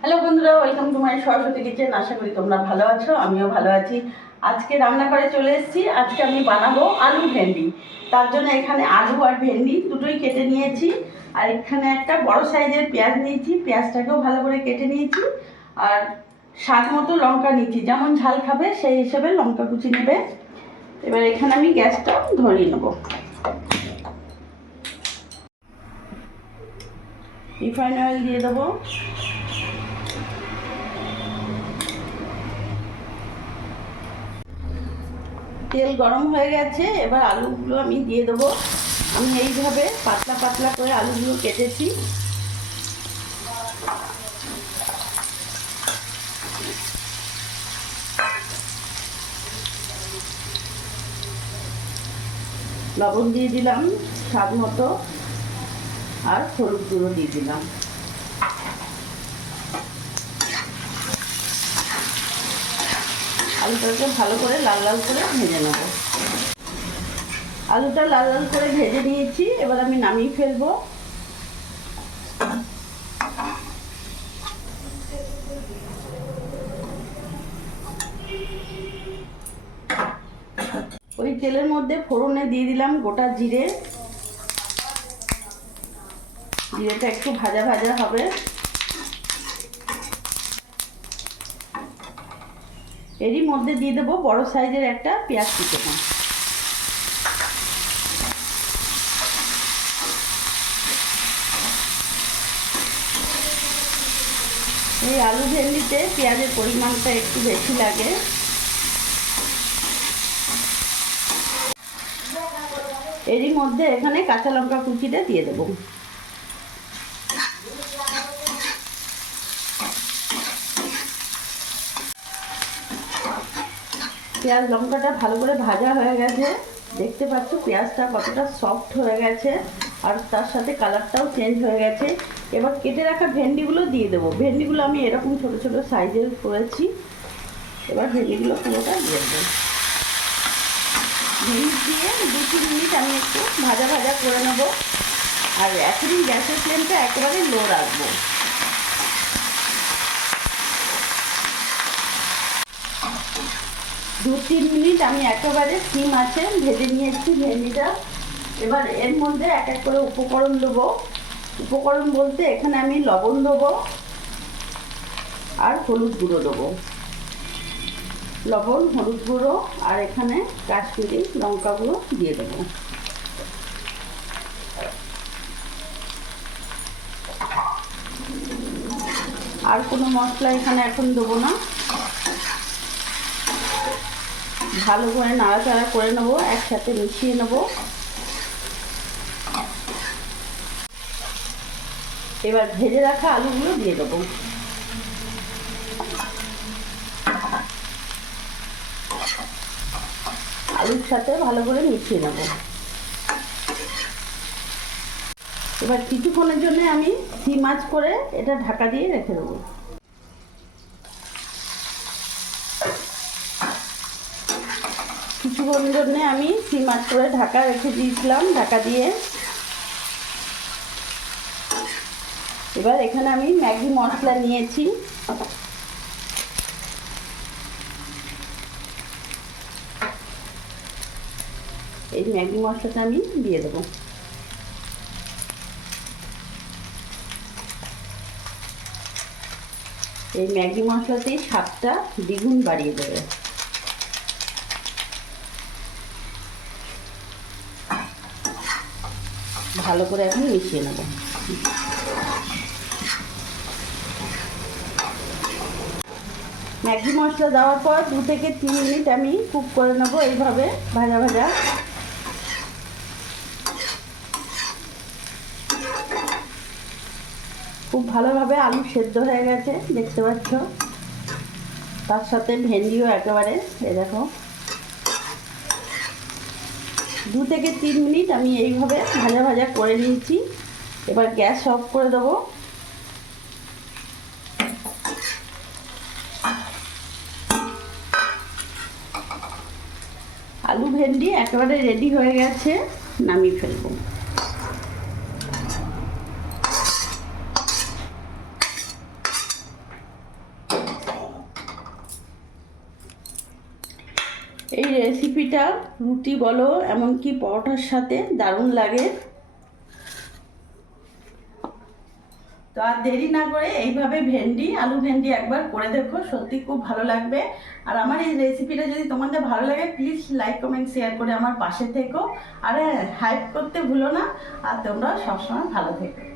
Hello বন্ধুরা, welcome to my Saraswati kitchen. আশা করি তোমরা ভালো আছো, আমিও ভালো আছি। আজকে রান্না করে চলে এসেছি। আজকে আমি বানাবো আলু ভেন্ডি। তার জন্য এখানে আলু আর ভেন্ডি দুটোই কেটে নিয়েছি। আর এখানে একটা বড় সাইজের পেঁয়াজ নিয়েছি। পেঁয়াজটাকেও ভালো করে কেটে নিয়েছি। আর স্বাদ মতো লঙ্কা নিয়েছি। যেমন ঝাল খাবে, সেই হিসেবে লঙ্কা কুচি নেবে। এবার এখানে আমি গ্যাসটা ধরিয়ে নেব। রিফাইন অয়েল দিয়ে দেবো। তেল গরম হয়ে গেছে, এবার আলুগুলো আমি দিয়ে দেবো। আমি এইভাবে পাতলা পাতলা করে আলুগুলো কেটেছি। লবণ দিয়ে দিলাম, স্বাদ মতো, আর হলুদ গুঁড়ো দিয়ে দিলাম। আলুটাকে ভালো করে লাল লাল করে ভেজে নেব। আলুটা লাল লাল করে ভেজে নিয়েছি, এবার আমি নামিয়ে ফেলব। ওই তেলের মধ্যে ফোড়নে দিয়ে দিলাম গোটা জিরে। জিরেটা একটু ভাজা ভাজা হবে। এরই মধ্যে দিয়ে দেবো বড় সাইজের একটা পেঁয়াজ কুচোনো এই আলু ভেন্ডিতে পেঁয়াজের পরিমাণটা একটু বেশি লাগে। এরই মধ্যে এখানে কাঁচা লঙ্কা কুচিটা দিয়ে দেবো। পেঁয়াজ লঙ্কাটা ভালো করে ভাজা হয়ে গেছে। দেখতে পাচ্ছ পেঁয়াজটা কতটা সফট হয়ে গেছে। আর তার সাথে কালারটাও চেঞ্জ হয়ে গেছে। এবার কেটে রাখা ভেন্ডিগুলো দিয়ে দেবো। ভেন্ডিগুলো আমি এরকম ছোট ছোট সাইজের করেছি। এবার ভেন্ডিগুলো পুরোটা দিয়ে দেবো। ভেন্ডি দিয়ে দু তিন মিনিট আমি একটু ভাজা ভাজা করে নেব। আর এখনই গ্যাসের ফ্লেমটা একেবারে লো রাখব। দু তিন মিনিট আমি একেবারে সিম আছে, ভেজে নিয়েছি ভেন্ডিটা। এবার এর মধ্যে এক এক করে উপকরণ দেবো। উপকরণ বলতে এখানে আমি লবণ দেবো আর হলুদ গুঁড়ো দেবো। লবণ, হলুদ গুঁড়ো আর এখানে কাশ্মীরি লঙ্কা গুঁড়ো দিয়ে দেবো। আর কোনো মশলা এখানে এখন দেবো না। ভালো করে নাড়াচাড়া করে নেব, একসাথে মিশিয়ে নেব। এবার ভেজে রাখা আলুগুলো দিয়ে দেবো। আলুর সাথে ভালো করে মিশিয়ে নেব। এবার কিছুক্ষণের জন্য আমি সি মাছ করে এটা ঢাকা দিয়ে রেখে দেবো। কিছুক্ষণ জন্য আমি সি মাছ করে ঢাকা রেখে দিয়েছিলাম, ঢাকা দিয়ে। এবার এখানে আমি ম্যাগি মশলা নিয়েছি। এই ম্যাগি মশলাটা আমি দিয়ে দেবো। এই ম্যাগি মশলাতেই স্বাদটা দ্বিগুণ বাড়িয়ে দেবে। ভালো করে এখন মিশিয়ে নেব। ম্যাগি মশলা দেওয়ার পর দু থেকে তিন মিনিট আমি কুক করে নেব এইভাবে ভাজা ভাজা। খুব ভালোভাবে আলু সেদ্ধ হয়ে গেছে, দেখতে পাচ্ছ? তার সাথে ভেন্ডিও একেবারে এ দেখো। দু থেকে তিন মিনিট আমি এইভাবে ভাজা ভাজা করে নিয়েছি। এবার গ্যাস অফ করে দেবো। আলু ভেন্ডি একেবারে রেডি হয়ে গেছে, নামিয়ে ফেলব। এই রেসিপিটা রুটি বলো, এমনকি পরোটার সাথে দারুণ লাগে। তো আর দেরি না করে এইভাবে ভেন্ডি, আলু ভেন্ডি একবার করে দেখো, সত্যি খুব ভালো লাগবে। আর আমার এই রেসিপিটা যদি তোমাদের ভালো লাগে প্লিজ লাইক কমেন্ট শেয়ার করে আমার পাশে থেকো। আর হ্যাঁ হাইপ করতে ভুলো না। আর তোমরা সবসময় ভালো থেকো।